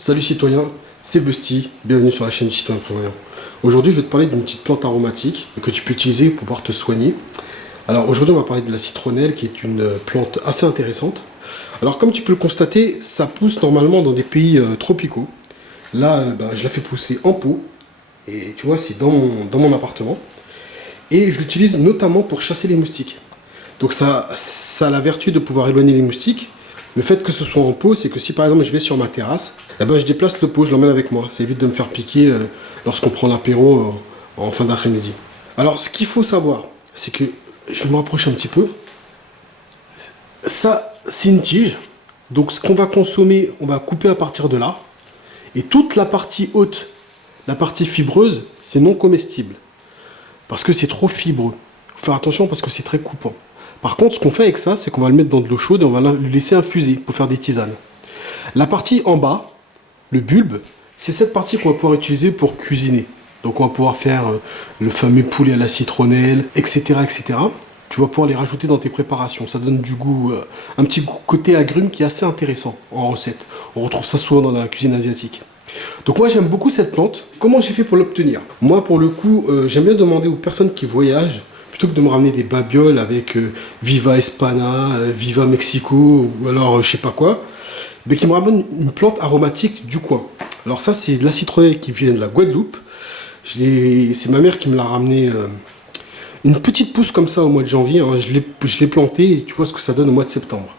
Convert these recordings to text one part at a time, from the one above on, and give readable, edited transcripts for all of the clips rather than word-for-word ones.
Salut citoyens, c'est Busty, bienvenue sur la chaîne Citoyen Prévoyant. Aujourd'hui je vais te parler d'une petite plante aromatique que tu peux utiliser pour pouvoir te soigner. Alors aujourd'hui on va parler de la citronnelle qui est une plante assez intéressante. Alors comme tu peux le constater, ça pousse normalement dans des pays tropicaux. Là je la fais pousser en pot et tu vois c'est dans mon appartement. Et je l'utilise notamment pour chasser les moustiques. Donc ça a la vertu de pouvoir éloigner les moustiques. Le fait que ce soit en pot, c'est que si par exemple je vais sur ma terrasse, je déplace le pot, je l'emmène avec moi. Ça évite de me faire piquer lorsqu'on prend l'apéro en fin d'après-midi. Alors ce qu'il faut savoir, c'est que, je vais me rapprocher un petit peu, ça c'est une tige, donc ce qu'on va consommer, on va couper à partir de là, et toute la partie haute, la partie fibreuse, c'est non comestible, parce que c'est trop fibreux. Il faut faire attention parce que c'est très coupant. Par contre, ce qu'on fait avec ça, c'est qu'on va le mettre dans de l'eau chaude et on va le laisser infuser pour faire des tisanes. La partie en bas, le bulbe, c'est cette partie qu'on va pouvoir utiliser pour cuisiner. Donc on va pouvoir faire le fameux poulet à la citronnelle, etc., etc. Tu vas pouvoir les rajouter dans tes préparations. Ça donne du goût, un petit côté agrume qui est assez intéressant en recette. On retrouve ça souvent dans la cuisine asiatique. Donc moi j'aime beaucoup cette plante. Comment j'ai fait pour l'obtenir? Moi pour le coup, j'aime bien demander aux personnes qui voyagent, plutôt que de me ramener des babioles avec Viva Espana, Viva Mexico, ou alors je sais pas quoi, mais qui me ramènent une plante aromatique du coin. Alors ça, c'est de la citronnelle qui vient de la Guadeloupe. C'est ma mère qui me l'a ramené une petite pousse comme ça au mois de janvier. Hein. Je l'ai plantée et tu vois ce que ça donne au mois de septembre.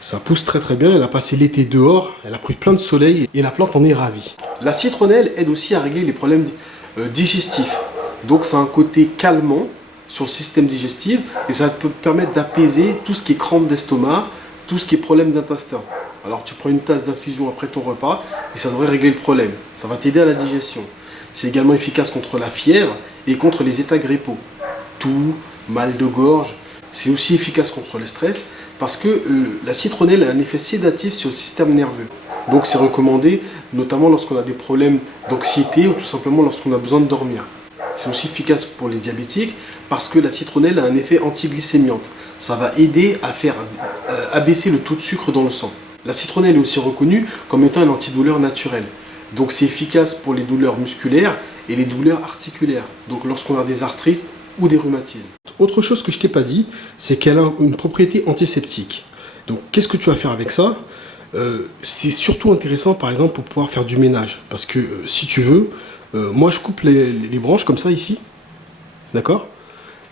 Ça pousse très très bien, elle a passé l'été dehors, elle a pris plein de soleil et la plante en est ravie. La citronnelle aide aussi à régler les problèmes digestifs. Donc ça a un côté calmant sur le système digestif et ça peut permettre d'apaiser tout ce qui est crampes d'estomac, tout ce qui est problème d'intestin. Alors tu prends une tasse d'infusion après ton repas et ça devrait régler le problème. Ça va t'aider à la digestion. C'est également efficace contre la fièvre et contre les états grippaux. Toux, mal de gorge. C'est aussi efficace contre le stress parce que la citronnelle a un effet sédatif sur le système nerveux. Donc c'est recommandé notamment lorsqu'on a des problèmes d'anxiété ou tout simplement lorsqu'on a besoin de dormir. C'est aussi efficace pour les diabétiques parce que la citronnelle a un effet antiglycémiante. Ça va aider à faire abaisser le taux de sucre dans le sang. La citronnelle est aussi reconnue comme étant un antidouleur naturel. Donc c'est efficace pour les douleurs musculaires et les douleurs articulaires. Donc lorsqu'on a des arthrites ou des rhumatismes. Autre chose que je t'ai pas dit, c'est qu'elle a une propriété antiseptique. Donc qu'est-ce que tu vas faire avec ça? C'est surtout intéressant par exemple pour pouvoir faire du ménage. Parce que si tu veux, moi je coupe les branches comme ça ici, d'accord?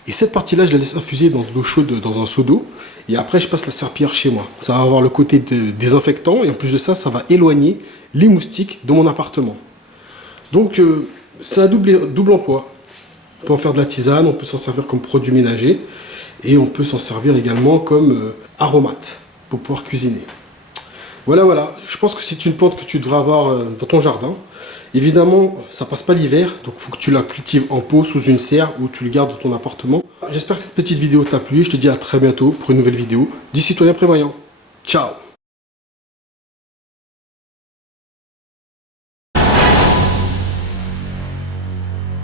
Et cette partie-là, je la laisse infuser dans de l'eau chaude, dans un seau d'eau. Et après, je passe la serpillière chez moi. Ça va avoir le côté désinfectant. Et en plus de ça, ça va éloigner les moustiques de mon appartement. Donc, c'est un double emploi. On peut en faire de la tisane, on peut s'en servir comme produit ménager. Et on peut s'en servir également comme aromate pour pouvoir cuisiner. Voilà. Je pense que c'est une plante que tu devrais avoir dans ton jardin. Évidemment, ça passe pas l'hiver, donc il faut que tu la cultives en pot, sous une serre, ou tu le gardes dans ton appartement. J'espère que cette petite vidéo t'a plu, je te dis à très bientôt pour une nouvelle vidéo du Citoyen Prévoyant. Ciao!